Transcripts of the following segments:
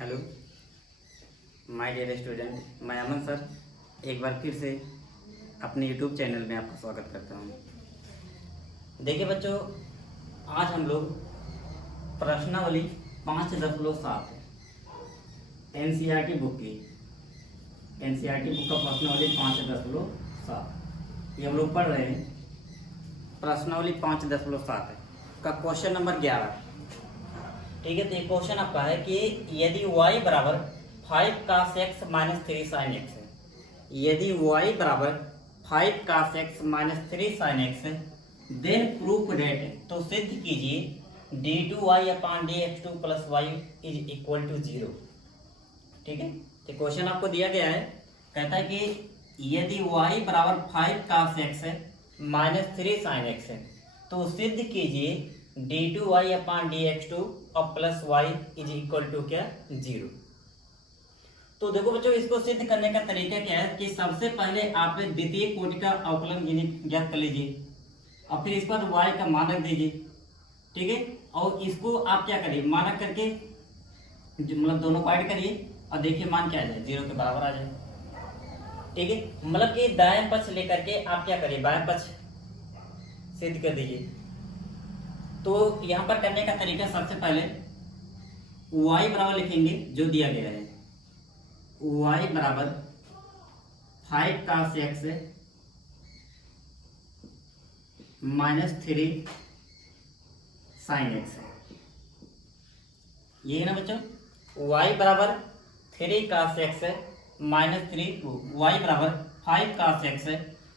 Hello my dear student, मैं अमन sir एक बार फिर से अपने यूट्यूब चैनल में आपका स्वागत करता हूँ। देखिए बच्चों, आज हम लोग प्रश्नावली 5.7 एनसीईआरटी बुक की एनसीईआरटी बुक का प्रश्नावली 5.7 ये हम लोग पढ़ रहे हैं। प्रश्नावली 5.7 का क्वेश्चन नंबर 11। ठीक है, तो ये क्वेश्चन आपका है कि यदि y बराबर 5 cos x minus 3 sin x है, यदि y बराबर 5 cos x minus 3 sin x है, देन प्रूफ डेट, तो सिद्ध कीजिए d2y upon dx2 plus y is equal to 0। ठीक है, तो क्वेश्चन आपको दिया गया है, कहता है कि यदि y बराबर 5 cos x है माइनस 3 sin x है, तो सिद्ध कीजिए d2y अपान dx2 और plus y is equal to क्या 0। तो देखो बच्चों, इसको सिद्ध करने का तरीका क्या है कि सबसे पहले आप द्वितीय कोटि का अवकलन ज्ञात कर लीजिए और फिर इसके बाद y का मानक दीजिए। ठीक है, और इसको आप क्या करिए, मानक करके मतलब दोनों को ऐड करिए और देखिए मान क्या आ जाए, 0 के बराबर आ जाए। ठीक है, मतलब कि दाएं पक्ष लेकर के आप क्या करिए, बाएं पक्ष सिद्ध कर दीजिए। तो यहां पर करने का तरीका, सबसे पहले y बराबर लिखेंगे जो दिया गया है, y बराबर 5 cos x minus 3 sin x है। ये है ना बच्चों, y बराबर 3 cos x माइनस 3, y बराबर 5 cos x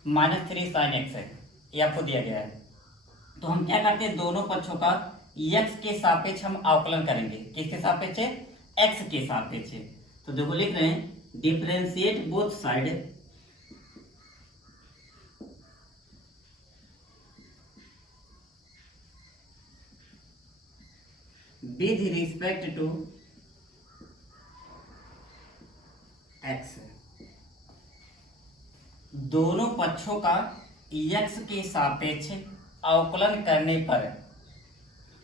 minus 3 sin x है, ये आपको दिया गया है। तो हम क्या करते हैं, दोनों पक्षों का x के सापेक्ष हम अवकलन करेंगे। किसके सापेक्ष है, x के सापेक्ष। तो देखो लिख रहे हैं, differentiate both side with respect to x। दोनों पक्षों का x के सापेक्ष अवकलन करने पर,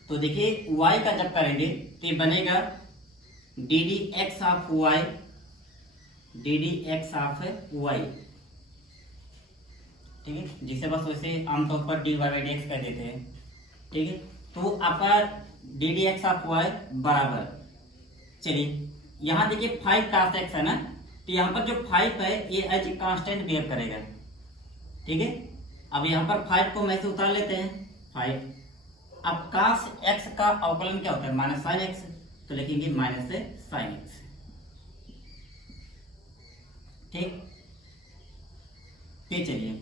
तो देखिए y का जब करेंगे तो ये बनेगा d d x of y, d d x of y। ठीक है, जिसे बस वैसे आमतौर पर d y by d x कह देते हैं। ठीक है, तो आपका d d x of y बराबर, चलिए यहाँ देखिए 5 cos x है ना, तो यहाँ पर जो 5 है ये एज कांस्टेंट बिहेव करेगा। ठीक है, अब यहाँ पर 5 को मैं से उतार लेते हैं 5। अब cos x का अवकलन क्या होता है, माइनस साइन x, तो लिखेंगे माइनस से साइन x। ठीक, फिर चलिए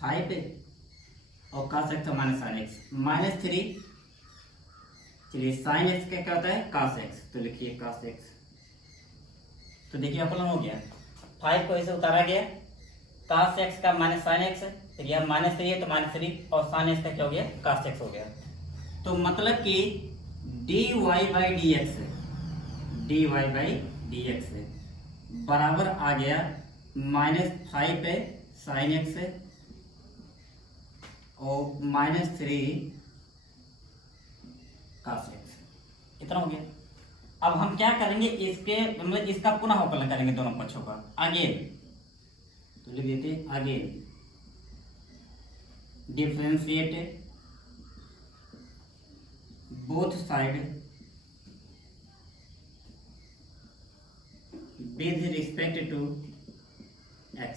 फाइव और cos x minus sine x minus 3, चलिए साइन x का क्या होता है cos x, तो लिखिए cos x। तो देखिए अवकलन हो गया, 5 को ऐसे उतारा गया, cos x का माइनस साइन x, तो यह माइनस 3 है तो माइनस 3, और साइन x का क्या हो गया, cos x हो गया। तो मतलब कि dy by d x, dy by d x बराबर आ गया माइनस 5 है साइन x और माइनस 3 cos x, इतना हो गया। अब हम क्या करेंगे, इसके मतलब इसका पुनः अवकलन करेंगे दोनों पक्षों का, अगेन। तो लिख देते again differentiate both side with respect to x।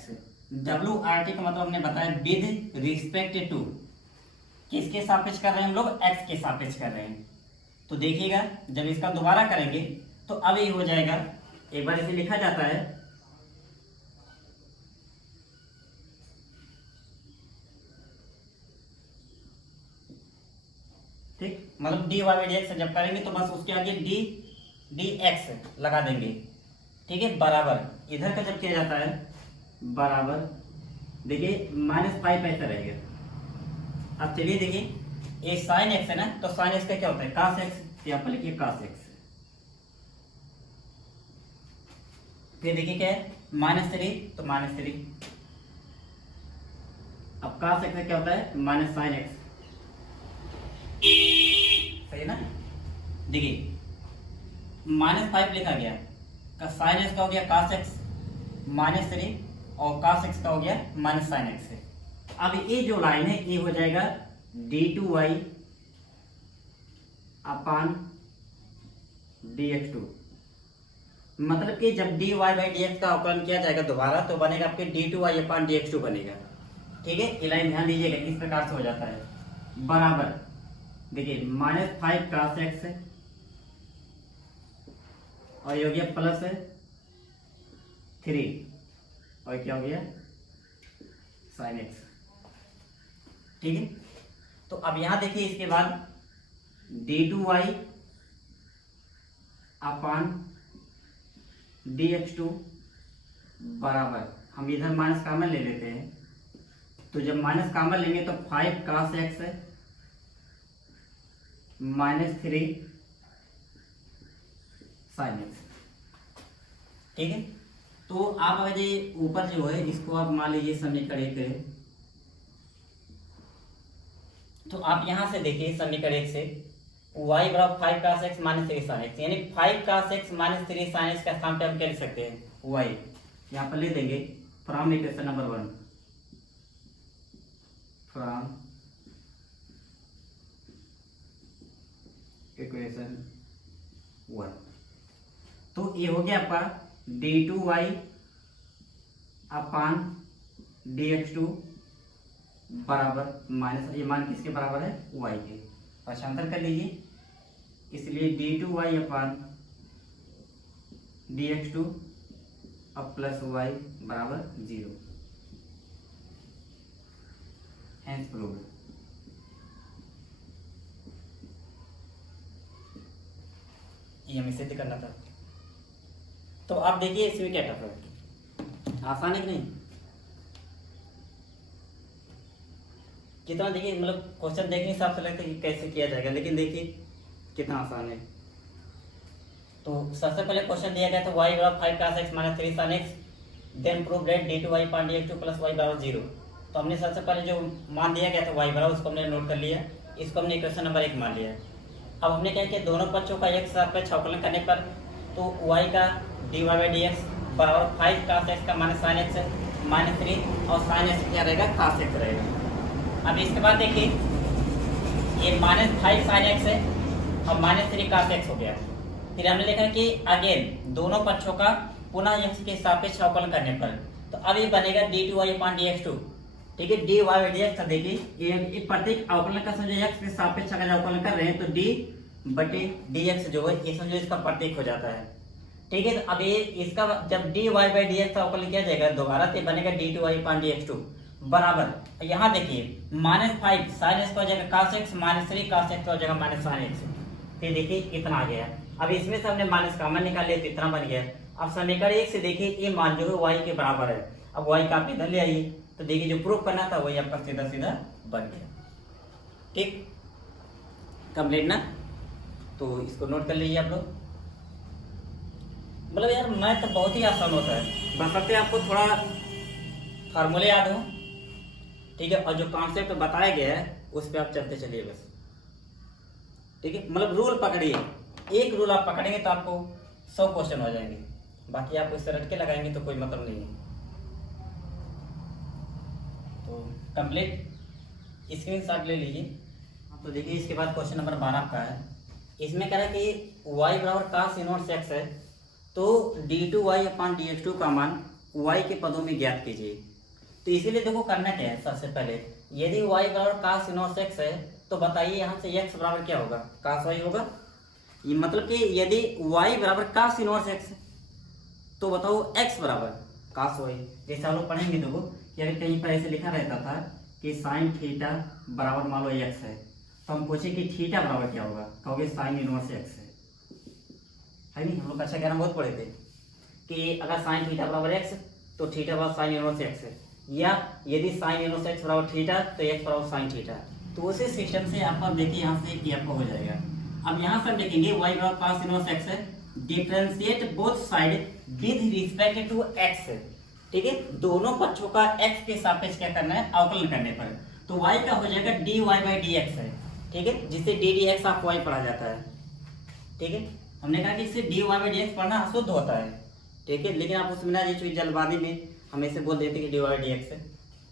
WRT का मतलब हमने बताया विद रिस्पेक्ट टू, किसके सापेक्ष कर रहे हैं हम लोग, x के सापेक्ष कर रहे हैं। तो देखिएगा जब इसका दोबारा करेंगे तो अब ये हो जाएगा, एक बार इसे लिखा जाता है ठीक, मतलब डी वाई डी एक्स जब करेंगे तो बस उसके आगे डी डी एक्स लगा देंगे। ठीक है, बराबर इधर का जब किया जाता है बराबर, देखिए माइनस 5 ऐसा रहेगा। अब चलिए देखिए, ये साइन एक्स है ना, तो साइन एक्स का क्या होता है cos x, यहाँ पर लिखिए cos x। फिर देखिए क्या है, माइनस 3, तो माइनस 3। अब cos x का क्या होता है माइनस साइन x, सही ना। देखिए -5 लिखा गया का साइन एक्स का हो गया cos x -3 और cos x का हो गया -sin x है। अब ये जो लाइन है ये हो जाएगा d2y अपान dx2, मतलब कि जब dy बाई dx का अवकलन किया जाएगा दोबारा तो बनेगा आपके d2y अपान dx2 बनेगा। ठीक है, ये लाइन ध्यान दीजिएगा, इस प्रकार से हो जाता है। बराबर देखिए -5 cos x है और ये हो गया +3 और क्या हो गया sin x। ठीक है, तो अब यहां देखिए इसके बाद d2y अपान dx2 बराबर, हम इधर माइनस कॉमन ले लेते हैं, तो जब माइनस कॉमन लेंगे तो 5 cos x है -3 sin x। ठीक है, तो आप अगर ये ऊपर जो है इसको आप मान लीजिए समीकरण 1 है, तो आप यहां से देखिए समीकरण 1 से y बराबर 5 cos x -3 sin x, यानी 5 cos x -3 sin x का स्थान पे हम क्या लिख सकते हैं y, यहाँ पर ले देंगे from equation number 1, from equation 1। तो ये हो गया आपका d2y अपान dx2 बराबर माइनस, ये मान किसके बराबर है y के, भाषांतर कर लीजिए, इसलिए d2y अपान dx2 अब प्लस y बराबर 0, हेंस प्रूव्ड। ये हमें सिद्ध करना था। तो आप देखिए इसमें क्या टफ है, आसान है कि नहीं, कितना देखिए मतलब क्वेश्चन देखने हिसाब से लगता है कि कैसे किया जाएगा, लेकिन देखिए कितना आसान है। तो सबसे पहले क्वेश्चन दिया गया था y बराबर 5 cos x -3 sin x, then prove that d2y upon dx2 plus y बराबर 0। तो हमने सबसे पहले जो मान दिया गया था y बराबर, उसको हमने नोट कर लिया, इसको हमने इक्वेशन नंबर 1 मान लिया। अब हमने क्या किया, दोनों पक्षों का एक साथ पे अवकलन करने पर तो y का dy बाई dx बराबर 5 cos x का -sin x है -3 और sin x क्या रहेगा cos x रहेगा। अब इसके बाद देखिए ये -5 sin x है और -3 cos x हो गया। फिर हमने लिखा कि अगेन दोनों पक्षों का पुनः x के सापेक्ष अवकलन करने पर, तो अब ये बनेगा d2y अपान dx2। ठीक है, dy बाई dx, देखिए ये प्रत्येक अवकलन का समझो x के सापेक्ष अगर अवकलन कर रहे हैं तो d बटे dx जो है ये समझो इसका प्रत्येक हो जाता है। ठीक है, तो अब ये इसका जब dy बाई dx का अवकलन किया जाएगा दोबारा तो बनेगा d2y अपान dx2 बराबर, यहाँ देखिए -5 sin x का हो जाएगा cos x -3 cos x का हो जाएगा -sin x। फिर देखिए इतना आ गया, अब इसमें से हमने माइनस कॉमन निकाल लिया तो इतना बन गया। अब समीकरण 1 से देखिए ये मान जो है y के बराबर है, अब y का आप इधर ले आइए, तो देखिए जो प्रूफ करना था वही आपका सीधा सीधा बन गया। ठीक, कंप्लीट ना, तो इसको नोट कर लीजिए आप लोग। मतलब यार मैथ तो बहुत ही आसान होता है, बशर्ते आपको थोड़ा फार्मूले याद हो। ठीक है, और जो कॉन्सेप्ट बताया गया है उस पर आप चलते चलिए बस। ठीक है, मतलब रूल पकड़िए, एक रूल आप पकड़ेंगे तो आपको 100 क्वेश्चन हो जाएंगे, बाकी आप उससे रट के लगाएंगे तो कोई मतलब नहीं है। तो कंप्लीट स्क्रीनशॉट ले लीजिए। तो देखिए इसके बाद क्वेश्चन नंबर 12 का है, इसमें कह रहा है कि y बराबर cos इनवर्स x है, तो d2y अपान dx2 का मान y के पदों में ज्ञात कीजिए। तो इसीलिए देखो करना क्या है, सबसे पहले यदि y बराबर cos इनवर्स x है तो बताइए यहाँ से x बराबर क्या होगा, cos y होगा। ये मतलब कि यदि y बराबर cos इनवर्स x तो बताओ x बराबर cos y। जैसे आप लोग पढ़ेंगे देखो कि अगर कहीं पर ऐसे लिखा रहता था कि sin थीटा बराबर मान लो x है, तो हम पूछे कि थीटा बराबर क्या होगा, कहोगे sin इनवर्स x है नहीं। हम लोग अच्छा कहना बहुत पढ़े थे कि अगर sin थीटा बराबर x तो थीटा बराबर sin इनवर्स x है, या यदि sin इनवर्स x बराबर थीटा तो x बराबर sin थीटा। तो उसी सिस्टम से आपका देखिए यहाँ से ये आपका हो जाएगा। अब यहाँ से हम देखेंगे y बराबर cos इनवर्स x है, differentiate both side with respect to x। ठीक है, दोनों पक्षों का x के सापेक्ष क्या करना है, अवकलन करने पर, तो y का हो जाएगा dy बाई dx है। ठीक है, जिससे d d x of y पढ़ा जाता है। ठीक है, हमने कहा कि इससे d y by d x पढ़ना अशुद्ध होता है। ठीक है, लेकिन आप उसमें ना ये जल्दबाजी में हम ऐसे बोल देते हैं कि डी वाई डी एक्स है।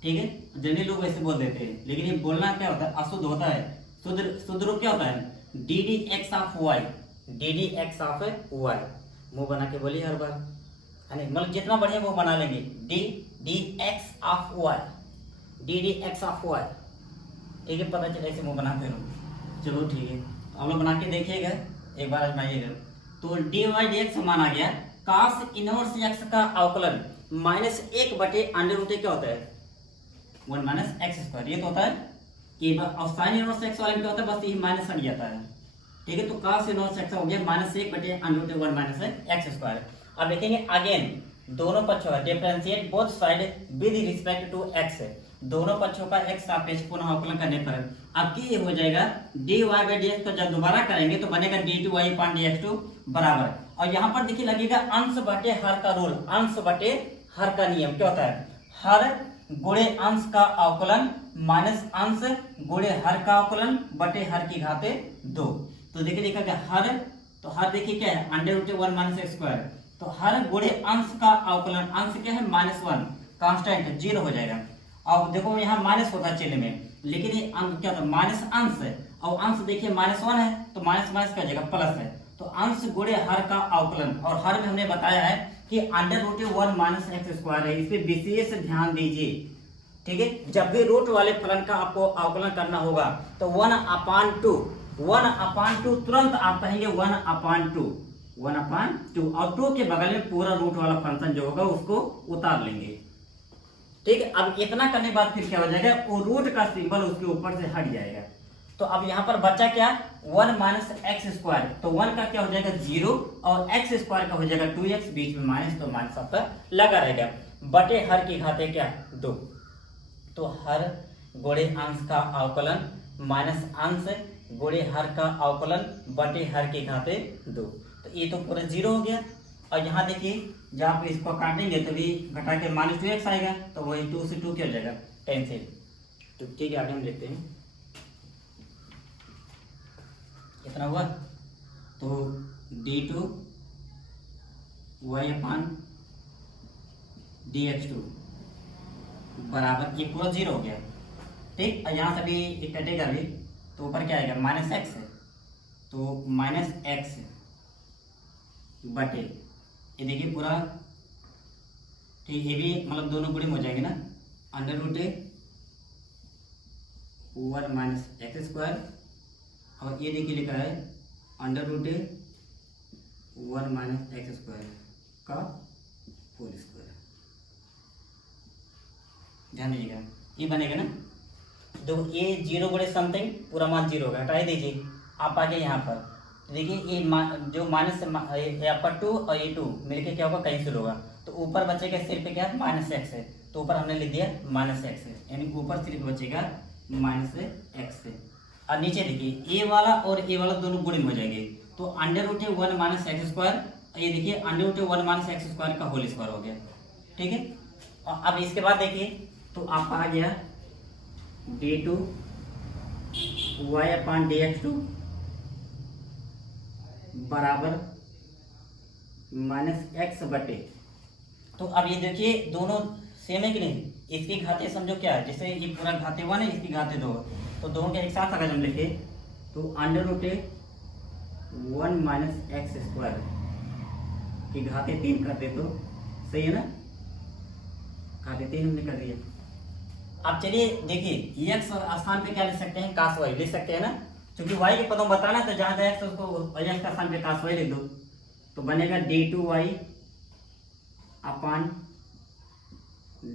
ठीक है, जनरली लोग ऐसे बोल देते हैं, लेकिन ये बोलना क्या होता है, अशुद्ध होता है। शुद्ध रूप क्या होता है, d d x of y, d d x of y. मुंह बना के बोलिए हर बार, है नहीं, मतलब जितना बढ़िया मुंह बना लेंगे, d d x of y, d d x of y. ठीक है, पता चले ऐसे मुंह बनाते रहो। चलो ठीक है, आप लोग बना के देखिएगा, एक बार आजमाइएगा। तो डी वाई डी एक्स माना गया कास इनवर्स एक्स का अवकलन माइनस 1/√, क्या होता है 1 माइनस एक्स स्क्वायर। ये तो होता है कि साइन इनवर्स एक्स वाले में क्या होता है, बस यही माइनस हट जाता है। ठीक है, तो कास इनवर्स एक्स हो गया माइनस 1/√1 माइनस एक्स स्क्वायर। अब देखेंगे अगेन दोनों पक्षों का differentiate both side with respect to x, दोनों पक्षों का एक्स सापेक्ष पुनः अवकलन करने पर अब ये हो जाएगा d y by d x को जब दोबारा करेंगे तो बनेगा d two y upon d x two बराबर। और यहाँ पर देखिए लगेगा अंश बटे हर का रूल, अंश बटे हर का नियम क्या होता है, हर गुणे अंश का अवकलन माइनस अंश गुणे हर का अवकलन बटे हर की घाते 2। तो देखिए लिखा गया हर, तो हर देखिए क्या है √1 माइनस एक्स स्क्वायर, तो हर गुणे अंश का अवकलन, अंश क्या है -1 कांस्टेंट 0 हो जाएगा। अब देखो यहाँ माइनस होता है चिन्ह में, लेकिन ये क्या होता है माइनस अंश है, और अंश देखिए -1 है तो माइनस माइनस का जगह प्लस है, तो अंश गुणे हर का अवकलन। और हर में हमने बताया है कि √1 माइनस एक्स स्क्वायर है, इस पे विशेष ध्यान दीजिए। ठीक है, जब भी रूट वाले फलन का आपको अवकलन करना होगा तो 1/2 तुरंत आप कहेंगे 1/2 और 2 के बगल में पूरा रूट वाला फंक्शन जो होगा उसको उतार लेंगे। ठीक है, अब इतना करने के बाद फिर क्या हो जाएगा, वो रूट का सिंबल उसके ऊपर से हट जाएगा। तो अब यहाँ पर बचा क्या 1 माइनस एक्स स्क्वायर, तो 1 का क्या हो जाएगा 0 और एक्स स्क्वायर का हो जाएगा 2x, बीच में माइनस, तो माइनस आपका लगा रहेगा बटे हर की घाते क्या 2। तो हर गुणे अंश का अवकलन माइनस अंश गुणे हर का अवकलन बटे हर की घाते 2, तो ये तो पूरा 0 हो गया। और यहाँ देखिए जब आप इसको काटेंगे तो भी घटा के -2x आएगा, तो वही 2 से 2 क्या हो जाएगा कैंसिल। तो ठीक है, आगे हम लिखते हैं कितना हुआ, तो d2 y अपॉन dx2 बराबर, ये पूरा 0 हो गया। ठीक, और यहाँ से भी कटेगा भी, तो ऊपर क्या आएगा -x है, तो -x बटे ये देखिए पूरा, ठीक, ये भी मतलब दोनों गुणे में हो जाएंगे ना, √1 माइनस एक्स स्क्वायर, और ये देखिए लिखा है √1 माइनस एक्स स्क्वायर का होल स्क्वायर। ध्यान दीजिएगा, ये बनेगा ना, तो ये 0 गुणे समथिंग पूरा मान 0 होगा, हटाई दीजिए। आप आगे यहाँ पर देखिए ये जो माइनस आपका 2 और ये 2 मिलके क्या होगा कैंसिल होगा, तो ऊपर बचेगा सिर्फ क्या -x है, तो ऊपर हमने लिख दिया -x है, यानी ऊपर सिर्फ बचेगा -x है। और नीचे देखिए ए वाला और ए वाला दोनों गुणे में हो जाएंगे, तो √1 माइनस एक्स स्क्वायर, ये देखिए √1 माइनस एक्स स्क्वायर का होल स्क्वायर हो गया। ठीक है, और अब इसके बाद देखिए तो आपका आ गया d2 y अपॉन dx2 बराबर -x बटे, तो अब ये देखिए दोनों सेम है कि नहीं, इसकी घाते समझो क्या है, जैसे ये पूरा घाते 1 है, इसकी घाते 2, तो दोनों के एक साथ अगर हम लिखे तो √1 माइनस एक्स स्क्वायर की घाते 3 कर दे तो सही है ना, घाते 3 हमने कर दिया। अब चलिए देखिए x स्थान पे क्या लिख सकते हैं, cos y लिख सकते हैं ना, क्योंकि y के पदों में बताना है, तो जहाँ जाए तो उसको x का स्थान पे cos y लिख दो, तो बनेगा d2y अपॉन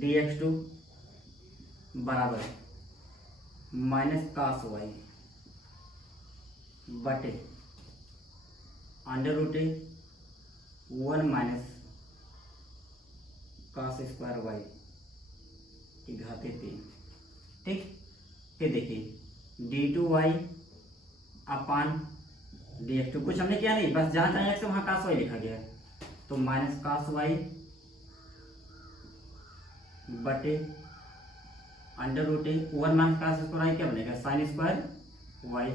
dx2 बराबर -cos y बटे √1 माइनस cos स्क्वायर y की घाते 3। ठीक, फिर देखिए d2y अपान dx2, कुछ हमने किया नहीं, बस जहाँ जहाँ x वहाँ cos y लिखा गया, तो -cos y बटे √1 माइनस cos स्क्वायर क्या बनेगा sin स्क्वायर y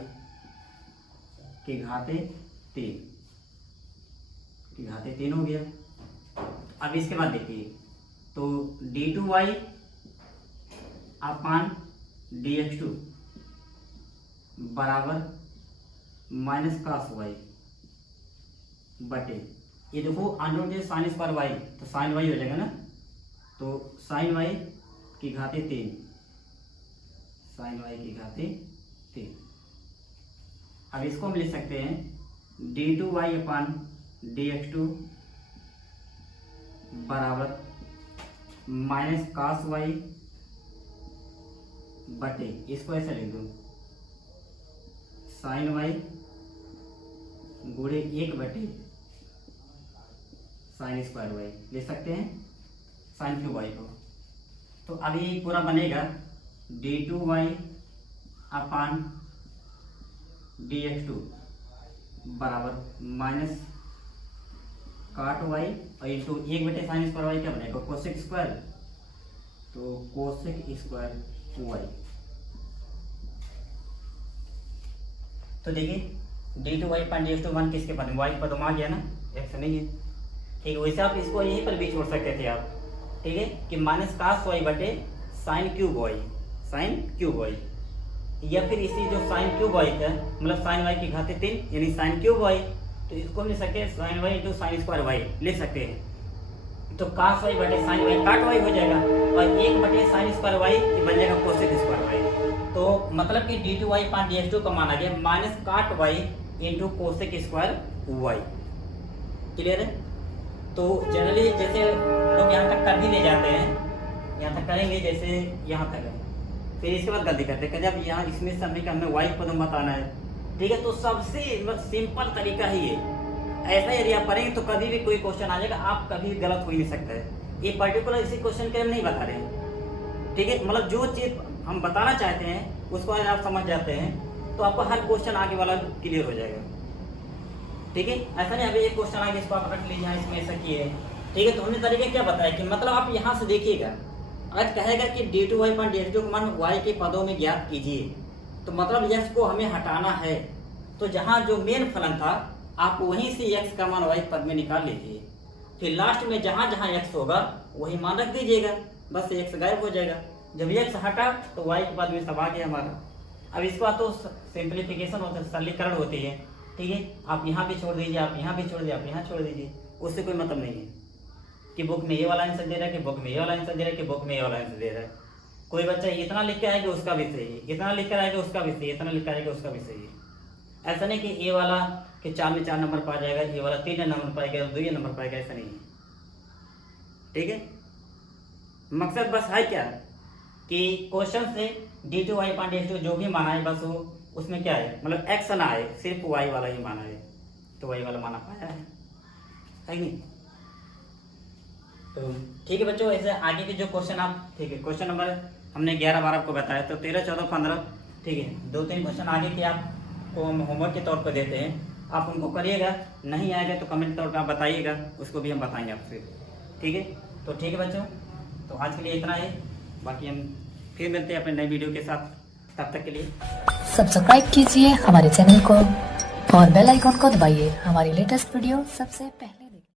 की घाते 3 हो गया। अब इसके बाद देखिए, तो d2y अपान dx2 बराबर माइनस cos y बटे, ये देखो अंडर साइन स्क्वायर y, तो साइन y हो जाएगा ना, तो साइन y की घाते 3, अब इसको हम लिख सकते हैं d2y अपान dx2 बराबर माइनस cos y बटे, इसको ऐसे लिख दो साइन y गुणे 1 बटे साइन स्क्वायर y, ले सकते हैं साइन क्यूब y को। तो अभी पूरा बनेगा d2y अपान dx2 बराबर माइनस काट y और इंटू 1 बटे साइन स्क्वायर y क्या बनेगा कोसेक स्क्वायर, तो कोसेक स्क्वायर y। तो देखिए d2y अपान dx2 1 किसके पद में, y पद में आ गया ना, x नहीं है, ठीक है। वैसे आप इसको यहीं पर भी छोड़ सकते थे आप, ठीक है, कि माइनस cos y बटे साइन क्यूब y, या फिर इसी जो साइन क्यूब y था, मतलब साइन y की घाते 3 यानी साइन क्यूब y, तो इसको लिख सकते हैं sine y into sine square y लिख सकते हैं। तो cos y बटे साइन y काट y हो जाएगा और 1 बटे साइन स्क्वायर y बन जाएगा कोसेक स्क्वायर y। तो मतलब कि d2y अपान dx2 का मान आ गया माइनस काट y into cosec square y। Clear है? तो जनरली जैसे लोग यहाँ तक कर भी ले जाते हैं, यहाँ तक करेंगे जैसे यहाँ तक है, फिर इसके बाद गलती करते हैं, कहते अब यहाँ इसमें से हमने y पद बताना है, ठीक है। तो सबसे सिंपल तरीका ही है, ऐसा यदि आप करेंगे तो कभी भी कोई क्वेश्चन आ जाएगा, आप कभी गलत हो ही नहीं सकता है। ये पर्टिकुलर इसी क्वेश्चन के हम नहीं बता रहे हैं, ठीक है। मतलब जो चीज़ हम बताना चाहते हैं उसको अगर आप समझ जाते हैं तो आपको हर क्वेश्चन आगे वाला क्लियर हो जाएगा, ठीक है। ऐसा नहीं अभी एक क्वेश्चन आगे इसको आप रख लीजिए, इसमें ऐसा किए, ठीक है। तो हमने तरीके क्या बताया कि मतलब आप यहाँ से देखिएगा, अगर कहेगा कि d2y अपान dx2 का मान y के पदों में ज्ञात कीजिए, तो मतलब x को हमें हटाना है, तो जहाँ जो मेन फलन था आप वहीं से x का मान y पद में निकाल लीजिए, फिर लास्ट में जहाँ जहाँ x होगा वही मान रख दीजिएगा, बस x गायब हो जाएगा। जब x हटा तो y के पद में सब आ गया हमारा। अब इसके बाद तो सिंप्लीफिकेशन होता है, सरलीकरण होती है, ठीक है। आप यहाँ भी छोड़ दीजिए, आप यहाँ भी छोड़ दीजिए, आप यहाँ छोड़ दीजिए, उससे कोई मतलब नहीं है कि बुक में ये वाला आंसर दे रहा है, कि बुक में ये वाला आंसर दे रहा है, कि बुक में ये वाला आंसर दे रहा है। कोई बच्चा इतना लिख के आएगा उसका भी सही है, इतना लिख कर आएगा उसका भी सही है, इतना लिख कर आएगा उसका भी सही है। ऐसा नहीं कि ये वाला कि 4 में 4 नंबर पा जाएगा, ये वाला 3 नंबर पाएगा, 2 नंबर पाएगा, ऐसा नहीं है, ठीक है। मकसद बस है क्या कि क्वेश्चन से d2y अपान dx2 जो भी माना है बस वो उसमें क्या है, मतलब x ना आए, सिर्फ y वाला ही माना है, तो y वाला माना पाया है नहीं। तो ठीक है बच्चों, ऐसे आगे के जो क्वेश्चन आप, ठीक है, क्वेश्चन नंबर हमने 11-12 आपको बताया, तो 13, 14, 15, ठीक है, 2-3 क्वेश्चन आगे के आपको हम होमवर्क के तौर पर देते हैं, आप उनको करिएगा, नहीं आएगा तो कमेंट तौर पर आप बताइएगा, उसको भी हम बताएंगे आपसे, ठीक है। तो ठीक है बच्चों, तो आज के लिए इतना ही, बाकी हम फिर मिलते हैं अपने नए वीडियो के साथ, तब तक के लिए सब्सक्राइब कीजिए हमारे चैनल को और बेल आइकॉन को दबाइए हमारी लेटेस्ट वीडियो सबसे पहले